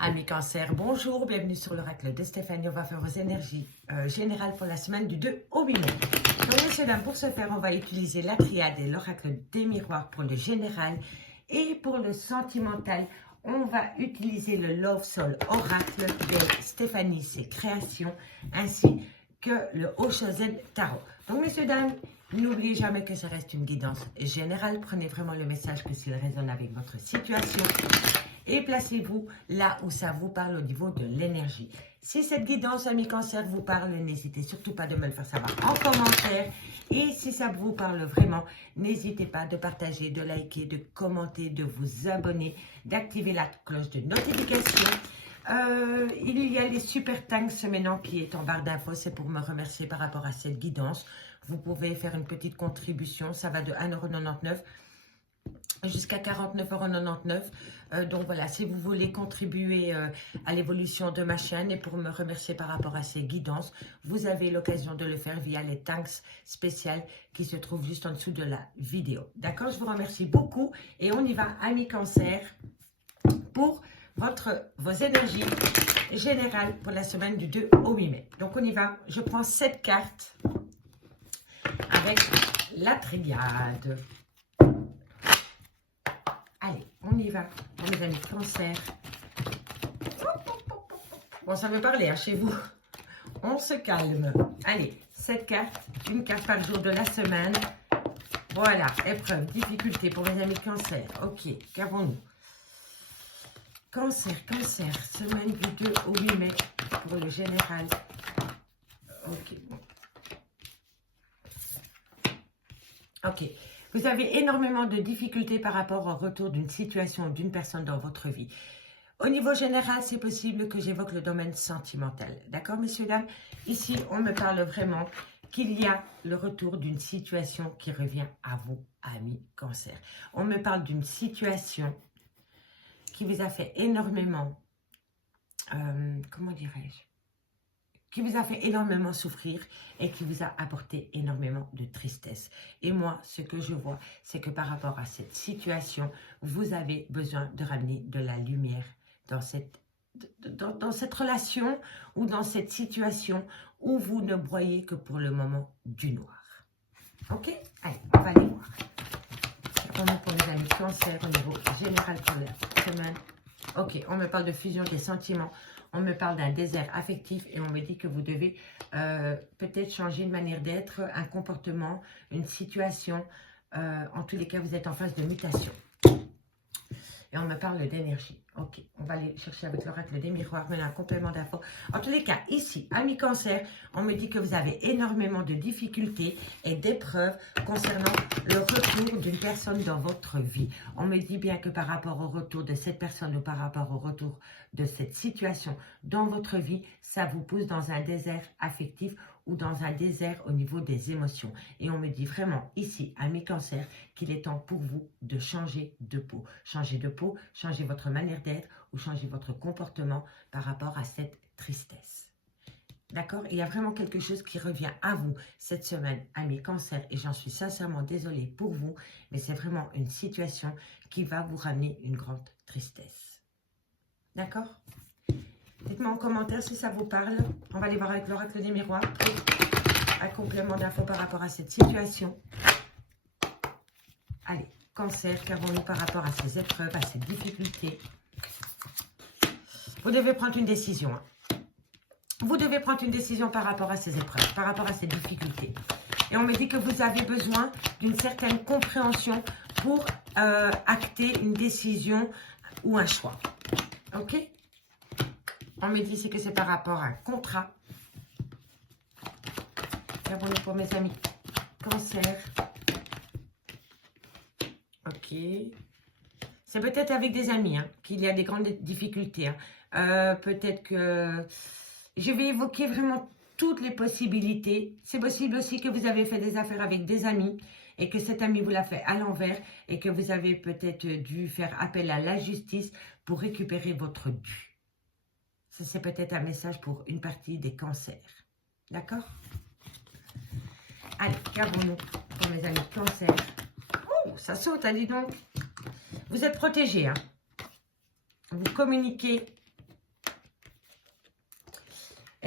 Amis Cancer, bonjour, bienvenue sur l'oracle de Stéphanie. On va faire vos énergies générales pour la semaine du 2 au 8 mai. Donc, messieurs, dames, pour ce faire, on va utiliser la triade et l'oracle des miroirs pour le général. Et pour le sentimental, on va utiliser le Love Soul oracle de Stéphanie, ses créations, ainsi que le Oshozen Tarot. Donc, messieurs, dames, n'oubliez jamais que ça reste une guidance générale. Prenez vraiment le message que s'il résonne avec votre situation. Et placez-vous là où ça vous parle au niveau de l'énergie. Si cette guidance, amis Cancer, vous parle, n'hésitez surtout pas de me le faire savoir en commentaire. Et si ça vous parle vraiment, n'hésitez pas de partager, de liker, de commenter, de vous abonner, d'activer la cloche de notification. Il y a les super thanks maintenant qui est en barre d'infos. C'est pour me remercier par rapport à cette guidance. Vous pouvez faire une petite contribution. Ça va de 1,99 € jusqu'à 49,99 €. Donc voilà, si vous voulez contribuer à l'évolution de ma chaîne et pour me remercier par rapport à ces guidances, vous avez l'occasion de le faire via les thanks spéciales qui se trouvent juste en dessous de la vidéo. D'accord, je vous remercie beaucoup et on y va, amis Cancer, pour vos énergies générales pour la semaine du 2 au 8 mai. Donc on y va, je prends 7 cartes avec la triade. Allez, on y va, pour mes amis Cancer. Bon, ça veut parler chez vous. On se calme. Allez, 7 cartes, une carte par jour de la semaine. Voilà, épreuve, difficulté pour mes amis Cancer. Ok, qu'avons-nous? Cancer, semaine du 2 au 8 mai pour le général. Ok, bon. Ok. Vous avez énormément de difficultés par rapport au retour d'une situation, d'une personne dans votre vie. Au niveau général, c'est possible que j'évoque le domaine sentimental. D'accord, messieurs, dames? Ici, on me parle vraiment qu'il y a le retour d'une situation qui revient à vous, amis Cancer. On me parle d'une situation qui vous a fait énormément, comment dirais-je? Qui vous a fait énormément souffrir et qui vous a apporté énormément de tristesse. Et moi, ce que je vois, c'est que par rapport à cette situation, vous avez besoin de ramener de la lumière dans cette relation ou dans cette situation où vous ne broyez que pour le moment du noir. Ok? Allez, on va aller voir. On est pour les amis Cancer au niveau général pour la semaine. Ok, on me parle de fusion des sentiments. On me parle d'un désert affectif et on me dit que vous devez peut-être changer une manière d'être, un comportement, une situation. En tous les cas, vous êtes en phase de mutation. Et on me parle d'énergie. Ok, on va aller chercher avec l'oracle des miroirs, mais un complément d'infos. En tous les cas, ici, amis Cancer, on me dit que vous avez énormément de difficultés et d'épreuves concernant le retour d'une personne dans votre vie. On me dit bien que par rapport au retour de cette personne ou par rapport au retour de cette situation dans votre vie, ça vous pousse dans un désert affectif ou dans un désert au niveau des émotions. Et on me dit vraiment ici, amis Cancer, qu'il est temps pour vous de changer de peau. Changer de peau, changer votre manière d'être ou changer votre comportement par rapport à cette tristesse. D'accord? Il y a vraiment quelque chose qui revient à vous cette semaine, amis Cancer, et j'en suis sincèrement désolée pour vous, mais c'est vraiment une situation qui va vous ramener une grande tristesse. D'accord? Dites-moi en commentaire si ça vous parle. On va aller voir avec l'oracle des miroirs. Un complément d'infos par rapport à cette situation. Allez, Cancer, qu'avons-nous par rapport à ces épreuves, à ces difficultés? Vous devez prendre une décision. Vous devez prendre une décision par rapport à ces épreuves, par rapport à ces difficultés. Et on me dit que vous avez besoin d'une certaine compréhension pour acter une décision ou un choix. Ok? On me dit c'est que c'est par rapport à un contrat. Qu'avons-nous pour mes amis Cancer? Ok. C'est peut-être avec des amis qu'il y a des grandes difficultés. Peut-être que je vais évoquer vraiment toutes les possibilités. C'est possible aussi que vous avez fait des affaires avec des amis et que cet ami vous l'a fait à l'envers et que vous avez peut-être dû faire appel à la justice pour récupérer votre dû. Ça, c'est peut-être un message pour une partie des cancers. D'accord? Allez, qu'avons-nous pour mes amis Cancer? Oh, ça saute, dis donc. Vous êtes protégés. Vous communiquez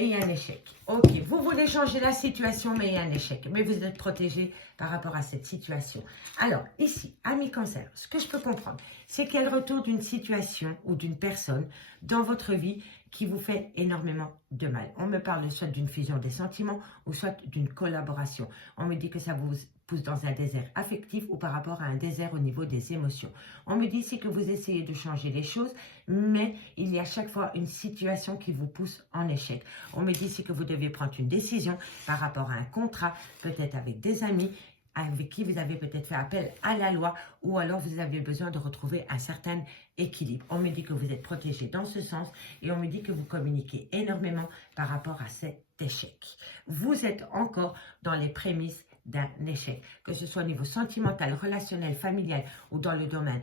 Et il y a un échec. Ok, vous voulez changer la situation, mais il y a un échec. Mais vous êtes protégé par rapport à cette situation. Alors, ici, ami Cancer, ce que je peux comprendre, c'est qu'il y a le retour d'une situation ou d'une personne dans votre vie qui vous fait énormément de mal. On me parle soit d'une fusion des sentiments ou soit d'une collaboration. On me dit que ça vous pousse dans un désert affectif ou par rapport à un désert au niveau des émotions. On me dit ici que vous essayez de changer les choses, mais il y a chaque fois une situation qui vous pousse en échec. On me dit ici que vous devez prendre une décision par rapport à un contrat, peut-être avec des amis, avec qui vous avez peut-être fait appel à la loi ou alors vous avez besoin de retrouver un certain équilibre. On me dit que vous êtes protégé dans ce sens et on me dit que vous communiquez énormément par rapport à cet échec. Vous êtes encore dans les prémices d'un échec, que ce soit au niveau sentimental, relationnel, familial ou dans le domaine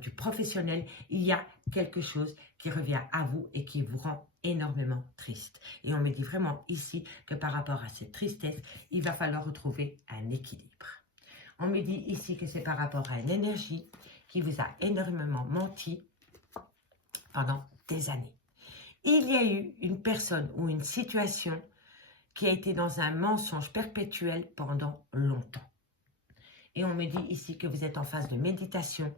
du professionnel, il y a quelque chose qui revient à vous et qui vous rend énormément triste. Et on me dit vraiment ici que par rapport à cette tristesse, il va falloir retrouver un équilibre. On me dit ici que c'est par rapport à une énergie qui vous a énormément menti pendant des années. Il y a eu une personne ou une situation qui a été dans un mensonge perpétuel pendant longtemps. Et on me dit ici que vous êtes en phase de méditation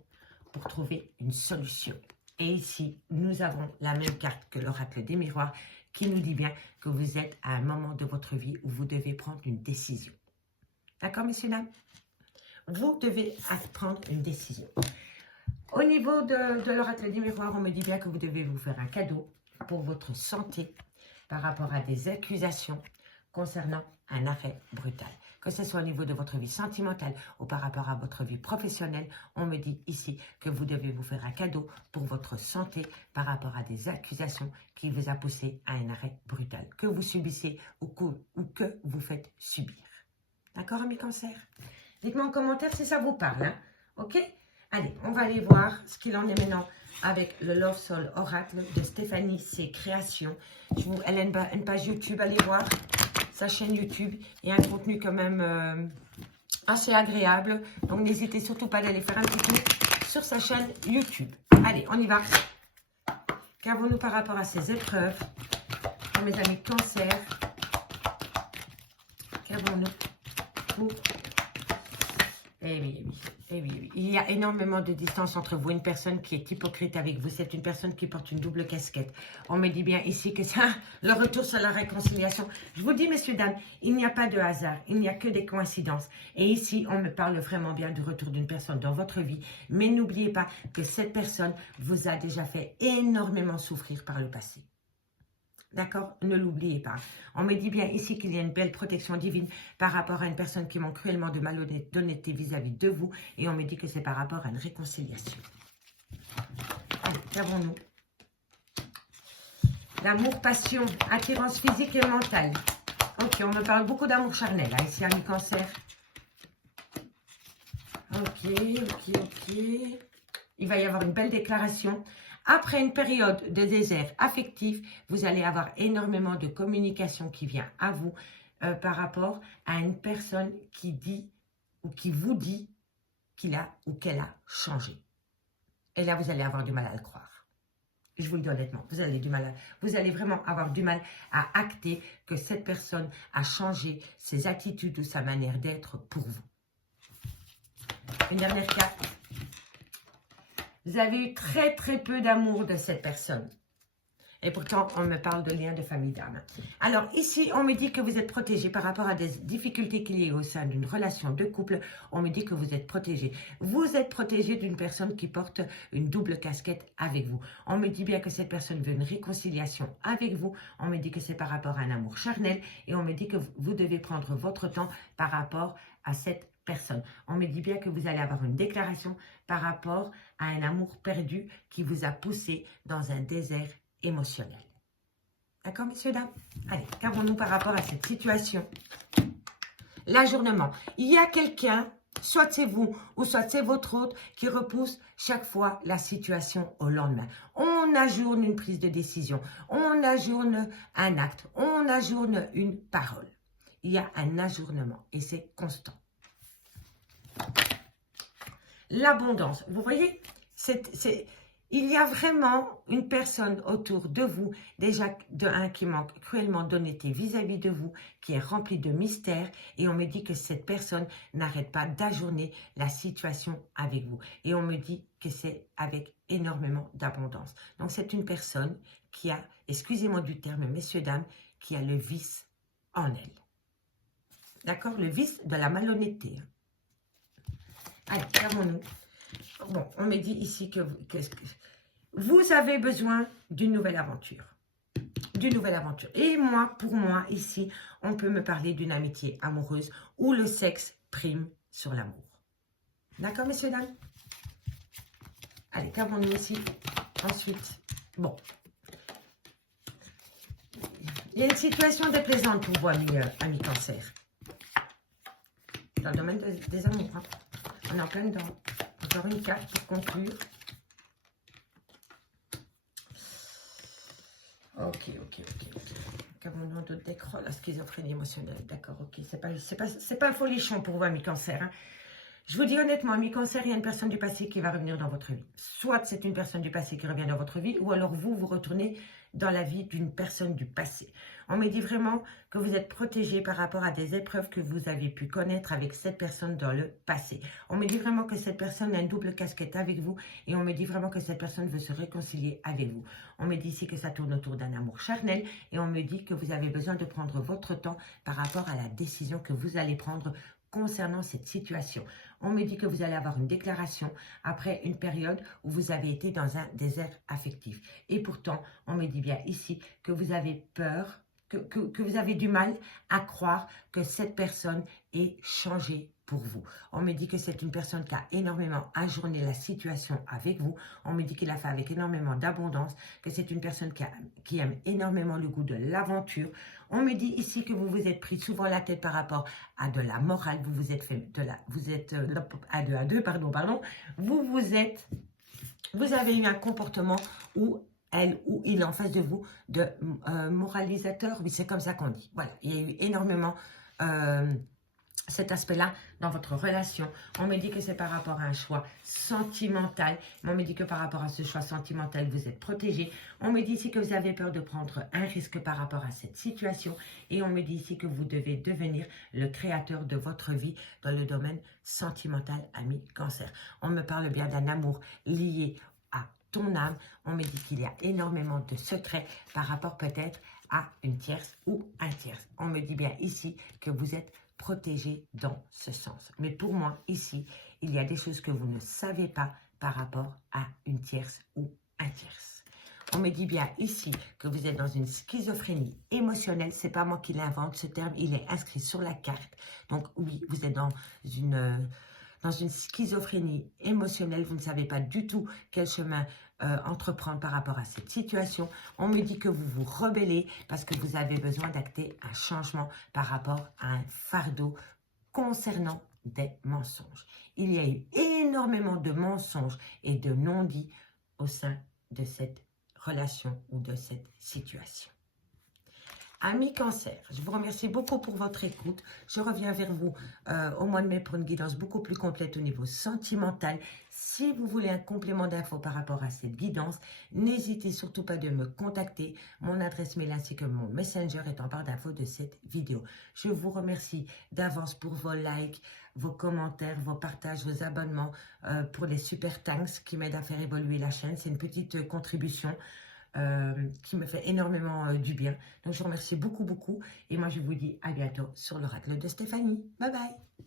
pour trouver une solution. Et ici, nous avons la même carte que l'oracle des miroirs qui nous dit bien que vous êtes à un moment de votre vie où vous devez prendre une décision. D'accord, messieurs, dames? Vous devez prendre une décision. Au niveau de l'oracle des miroirs, on me dit bien que vous devez vous faire un cadeau pour votre santé par rapport à des accusations concernant un arrêt brutal. Que ce soit au niveau de votre vie sentimentale ou par rapport à votre vie professionnelle, on me dit ici que vous devez vous faire un cadeau pour votre santé par rapport à des accusations qui vous a poussé à un arrêt brutal, que vous subissez ou que vous faites subir. D'accord, amis Cancer? Dites-moi en commentaire si ça vous parle, hein? Ok? Allez, on va aller voir ce qu'il en est maintenant avec le Love Soul Oracle de Stéphanie C. Création. Elle a une page YouTube, allez voir sa chaîne YouTube. Il y a un contenu quand même assez agréable. Donc, n'hésitez surtout pas d'aller faire un petit tour sur sa chaîne YouTube. Allez, on y va. Qu'avons-nous par rapport à ces épreuves? Pour mes amis Cancer, qu'avons-nous pour... Eh oui, eh oui, eh oui. Il y a énormément de distance entre vous. Une personne qui est hypocrite avec vous, c'est une personne qui porte une double casquette. On me dit bien ici que ça, le retour sur la réconciliation. Je vous dis, messieurs, dames, il n'y a pas de hasard. Il n'y a que des coïncidences. Et ici, on me parle vraiment bien du retour d'une personne dans votre vie. Mais n'oubliez pas que cette personne vous a déjà fait énormément souffrir par le passé. D'accord? Ne l'oubliez pas. On me dit bien ici qu'il y a une belle protection divine par rapport à une personne qui manque cruellement de malhonnêteté vis-à-vis de vous. Et on me dit que c'est par rapport à une réconciliation. Allez, qu'avons-nous? L'amour, passion, attirance physique et mentale. Ok, on me parle beaucoup d'amour charnel, là, ici, ami Cancer. Ok. Il va y avoir une belle déclaration. Après une période de désert affectif, vous allez avoir énormément de communication qui vient à vous par rapport à une personne qui dit ou qui vous dit qu'il a ou qu'elle a changé. Et là, vous allez avoir du mal à le croire. Je vous le dis honnêtement, vous allez vraiment avoir du mal à acter que cette personne a changé ses attitudes ou sa manière d'être pour vous. Une dernière carte. Vous avez eu très peu d'amour de cette personne. Et pourtant, on me parle de lien de famille d'âme. Alors ici, on me dit que vous êtes protégé par rapport à des difficultés qu'il y a au sein d'une relation de couple. On me dit que vous êtes protégé. Vous êtes protégé d'une personne qui porte une double casquette avec vous. On me dit bien que cette personne veut une réconciliation avec vous. On me dit que c'est par rapport à un amour charnel. Et on me dit que vous devez prendre votre temps par rapport à cette personne. On me dit bien que vous allez avoir une déclaration par rapport à un amour perdu qui vous a poussé dans un désert émotionnel. D'accord, messieurs, dames? Allez, qu'avons-nous par rapport à cette situation? L'ajournement. Il y a quelqu'un, soit c'est vous ou soit c'est votre autre, qui repousse chaque fois la situation au lendemain. On ajourne une prise de décision, on ajourne un acte, on ajourne une parole. Il y a un ajournement et c'est constant. L'abondance, vous voyez, Il y a vraiment une personne autour de vous, déjà de un qui manque cruellement d'honnêteté vis-à-vis de vous, qui est remplie de mystères, et on me dit que cette personne n'arrête pas d'ajourner la situation avec vous. Et on me dit que c'est avec énormément d'abondance. Donc c'est une personne qui a, excusez-moi du terme, messieurs, dames, qui a le vice en elle. D'accord? Le vice de la malhonnêteté. Allez, fermons-nous. Bon, on me dit ici que vous avez besoin d'une nouvelle aventure. D'une nouvelle aventure. Et moi, pour moi, ici, on peut me parler d'une amitié amoureuse où le sexe prime sur l'amour. D'accord, messieurs, dames? Allez, calmons-nous ici. Ensuite, bon. Il y a une situation déplaisante pour vous, amis cancer. Dans le domaine des amours. Hein. On est en plein dedans. Encore une carte pour conclure. Ok. Comme on d'autres décrocs, la schizophrénie émotionnelle. D'accord, ok. C'est pas un folichon pour vous, amis cancer. Hein. Je vous dis honnêtement, amis cancer, il y a une personne du passé qui va revenir dans votre vie. Soit c'est une personne du passé qui revient dans votre vie, ou alors vous retournez dans la vie d'une personne du passé. On me dit vraiment que vous êtes protégé par rapport à des épreuves que vous avez pu connaître avec cette personne dans le passé. On me dit vraiment que cette personne a une double casquette avec vous et on me dit vraiment que cette personne veut se réconcilier avec vous. On me dit ici que ça tourne autour d'un amour charnel et on me dit que vous avez besoin de prendre votre temps par rapport à la décision que vous allez prendre concernant cette situation. On me dit que vous allez avoir une déclaration après une période où vous avez été dans un désert affectif. Et pourtant, on me dit bien ici que vous avez peur, que vous avez du mal à croire que cette personne ait changé pour vous. On me dit que c'est une personne qui a énormément ajourné la situation avec vous. On me dit qu'il a fait avec énormément d'abondance, que c'est une personne qui aime énormément le goût de l'aventure. On me dit ici que vous vous êtes pris souvent la tête par rapport à de la morale. Vous vous êtes fait de la... Vous êtes... Vous avez eu un comportement où elle ou il en face de vous de moralisateur. Oui, c'est comme ça qu'on dit. Voilà, il y a eu énormément... cet aspect-là dans votre relation. On me dit que c'est par rapport à un choix sentimental. On me dit que par rapport à ce choix sentimental, vous êtes protégé. On me dit ici que vous avez peur de prendre un risque par rapport à cette situation. Et on me dit ici que vous devez devenir le créateur de votre vie dans le domaine sentimental, ami cancer. On me parle bien d'un amour lié à ton âme. On me dit qu'il y a énormément de secrets par rapport peut-être à une tierce ou un tierce. On me dit bien ici que vous êtes protégé dans ce sens. Mais pour moi, ici, il y a des choses que vous ne savez pas par rapport à une tierce ou un tierce. On me dit bien ici que vous êtes dans une schizophrénie émotionnelle. C'est pas moi qui l'invente, ce terme, il est inscrit sur la carte. Donc oui, vous êtes dans une schizophrénie émotionnelle. Vous ne savez pas du tout quel chemin entreprendre par rapport à cette situation. On me dit que vous vous rebellez parce que vous avez besoin d'acter un changement par rapport à un fardeau concernant des mensonges. Il y a eu énormément de mensonges et de non-dits au sein de cette relation ou de cette situation. Amis cancer, je vous remercie beaucoup pour votre écoute. Je reviens vers vous au mois de mai pour une guidance beaucoup plus complète au niveau sentimental. Si vous voulez un complément d'infos par rapport à cette guidance, n'hésitez surtout pas de me contacter. Mon adresse mail ainsi que mon messenger est en barre d'infos de cette vidéo. Je vous remercie d'avance pour vos likes, vos commentaires, vos partages, vos abonnements, pour les super thanks qui m'aident à faire évoluer la chaîne. C'est une petite contribution qui me fait énormément du bien. Donc, je vous remercie beaucoup. Et moi, je vous dis à bientôt sur l'oracle de Stéphanie. Bye bye.